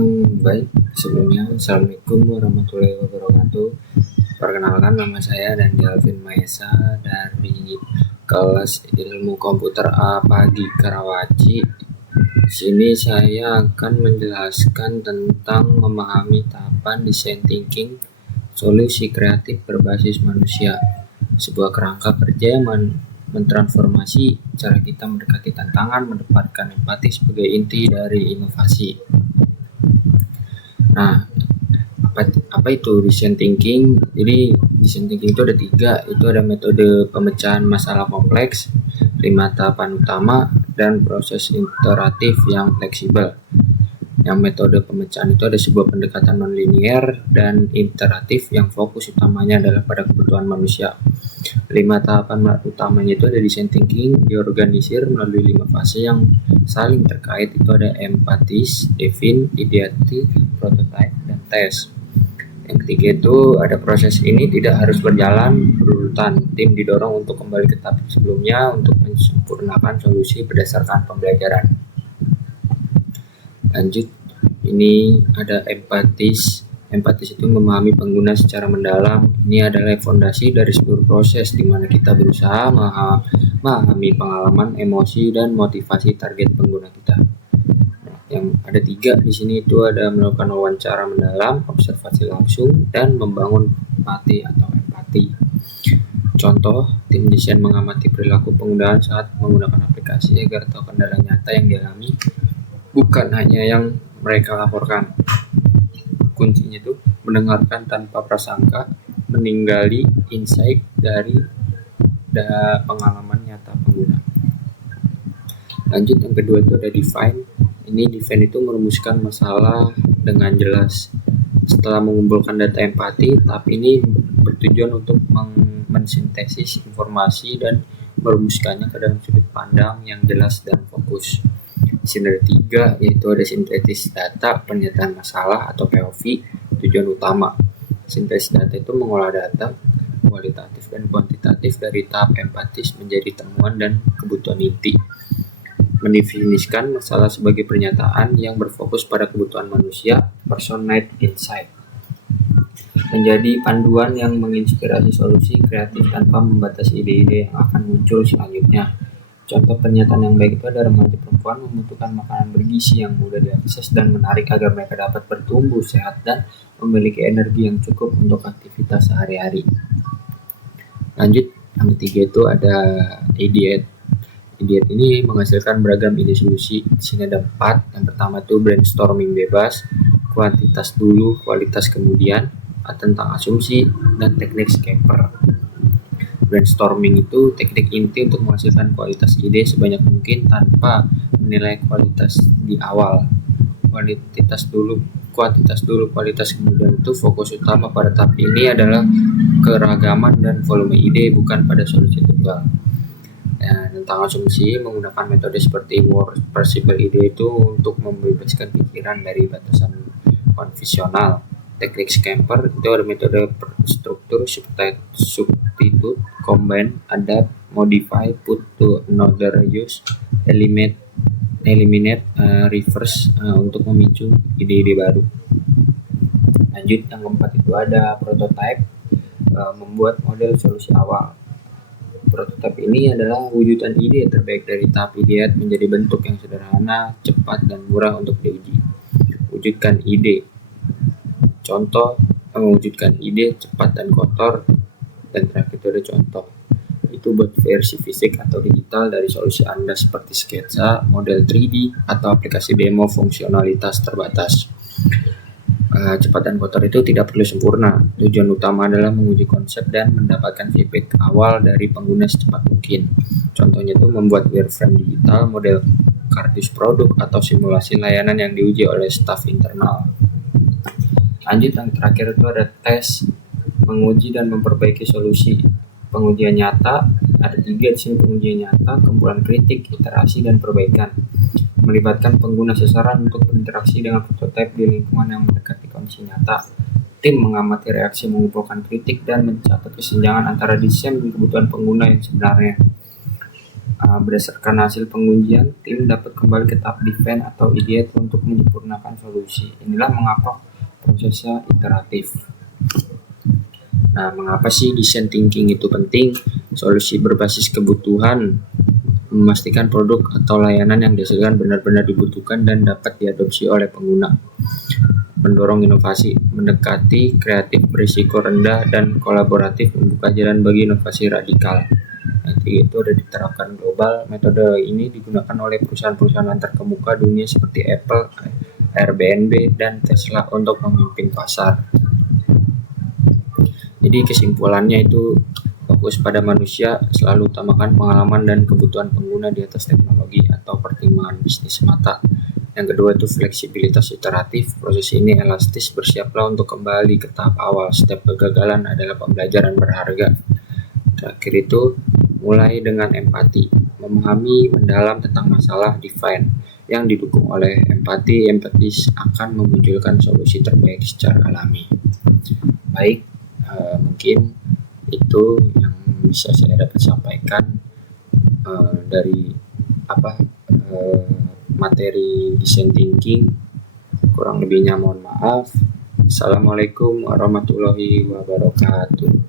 Baik, sebelumnya Assalamualaikum warahmatullahi wabarakatuh. Perkenalkan, nama saya Dandi Alvin Maesa dari kelas Ilmu Komputer A Pagi Karawaci. Di sini saya akan menjelaskan tentang memahami tahapan design thinking, solusi kreatif berbasis manusia, sebuah kerangka kerja yang mentransformasi cara kita mendekati tantangan, mendapatkan empati sebagai inti dari inovasi. Nah, apa itu design thinking? Jadi design thinking itu ada 3, itu ada metode pemecahan masalah kompleks, 5 tahapan utama, dan proses iteratif yang fleksibel. Yang metode pemecahan itu ada sebuah pendekatan non-linear dan iteratif yang fokus utamanya adalah pada kebutuhan manusia. 5 tahapan utamanya itu ada design thinking diorganisir melalui 5 fase yang saling terkait, itu ada empatis, define, ideati, prototype, dan tes. Yang ketiga itu ada proses ini tidak harus berjalan berurutan. Tim didorong untuk kembali ke tahap sebelumnya untuk menyempurnakan solusi berdasarkan pembelajaran. Lanjut, ini ada empatis. Empatis itu memahami pengguna secara mendalam. Ini adalah fondasi dari seluruh proses di mana kita berusaha memahami pengalaman, emosi, dan motivasi target pengguna kita. Yang ada 3 di sini itu ada melakukan wawancara mendalam, observasi langsung, dan membangun empati atau empati. Contoh, tim desain mengamati perilaku penggunaan saat menggunakan aplikasi agar tahu kendala nyata yang dialami, bukan hanya yang mereka laporkan. Kuncinya itu mendengarkan tanpa prasangka, meninggali insight dari pengalaman nyata pengguna. Lanjut, yang kedua itu ada define. Ini define itu merumuskan masalah dengan jelas. Setelah mengumpulkan data empati, tahap ini bertujuan untuk mensintesis informasi dan merumuskannya ke dalam sudut pandang yang jelas dan fokus. Di sini ada 3, yaitu ada sintesis data, pernyataan masalah atau POV, tujuan utama. Sintesis data itu mengolah data kualitatif dan kuantitatif dari tahap empatis menjadi temuan dan kebutuhan inti. Mendefinisikan masalah sebagai pernyataan yang berfokus pada kebutuhan manusia, personate insight. Menjadi panduan yang menginspirasi solusi kreatif tanpa membatasi ide-ide yang akan muncul selanjutnya. Contoh pernyataan yang baik itu ada remaja perempuan membutuhkan makanan bergizi yang mudah diakses dan menarik agar mereka dapat bertumbuh sehat dan memiliki energi yang cukup untuk aktivitas sehari-hari. Lanjut, yang ketiga itu ada ideate. Ideate ini menghasilkan beragam ide solusi. Di sini ada 4. Yang pertama itu brainstorming bebas, kuantitas dulu, kualitas kemudian, tentang asumsi, dan teknik scamper. Brainstorming itu teknik inti untuk menghasilkan kualitas ide sebanyak mungkin tanpa menilai kualitas di awal. Kuantitas dulu, kualitas kemudian itu fokus utama pada tahap ini adalah keragaman dan volume ide, bukan pada solusi tunggal. Tentang asumsi, menggunakan metode seperti word perceivable ide itu untuk membebaskan pikiran dari batasan konvensional. Teknik scamper itu ada metode struktur, substitute, combine, adapt, modify, put to another use, eliminate, reverse untuk memicu ide-ide baru. Lanjut, yang keempat itu ada prototype, membuat model solusi awal. Prototipe ini adalah wujudan ide terbaik dari tahap ideat menjadi bentuk yang sederhana, cepat, dan murah untuk diuji. Wujudkan ide. Contoh, mewujudkan ide cepat dan kotor. Dan terakhir itu ada contoh. Itu buat versi fisik atau digital dari solusi Anda seperti sketsa, model 3D, atau aplikasi demo fungsionalitas terbatas. Cepat dan kotor itu tidak perlu sempurna. Tujuan utama adalah menguji konsep dan mendapatkan feedback awal dari pengguna secepat mungkin. Contohnya itu membuat wireframe digital, model kardus produk, atau simulasi layanan yang diuji oleh staf internal. Lanjut, yang terakhir itu ada tes, menguji dan memperbaiki solusi. Pengujian nyata, ada 3 di sini pengujian nyata, kumpulan kritik, iterasi, dan perbaikan. Melibatkan pengguna sasaran untuk berinteraksi dengan prototipe di lingkungan yang mendekati kondisi nyata. Tim mengamati reaksi, mengumpulkan kritik, dan mencatat kesenjangan antara desain dan kebutuhan pengguna yang sebenarnya. Berdasarkan hasil pengujian, tim dapat kembali ke tahap define atau ideate untuk menyempurnakan solusi. Inilah mengapa prosesnya iteratif. Nah, mengapa sih design thinking itu penting? Solusi berbasis kebutuhan, memastikan produk atau layanan yang dihasilkan benar-benar dibutuhkan dan dapat diadopsi oleh pengguna. Mendorong inovasi, mendekati kreatif, berisiko rendah, dan kolaboratif, membuka jalan bagi inovasi radikal. Nanti itu udah diterapkan global. Metode ini digunakan oleh perusahaan-perusahaan terkemuka dunia seperti Apple, Airbnb, dan Tesla untuk memimpin pasar. Jadi kesimpulannya itu fokus pada manusia, selalu utamakan pengalaman dan kebutuhan pengguna di atas teknologi atau pertimbangan bisnis semata. Yang kedua itu fleksibilitas iteratif. Proses ini elastis, bersiaplah untuk kembali ke tahap awal. Setiap kegagalan adalah pembelajaran berharga. Terakhir itu mulai dengan empati, memahami mendalam tentang masalah, define, yang didukung oleh empati. Empatis akan memunculkan solusi terbaik secara alami. Baik, mungkin itu yang bisa saya dapat sampaikan dari materi design thinking. Kurang lebihnya mohon maaf. Assalamualaikum warahmatullahi wabarakatuh.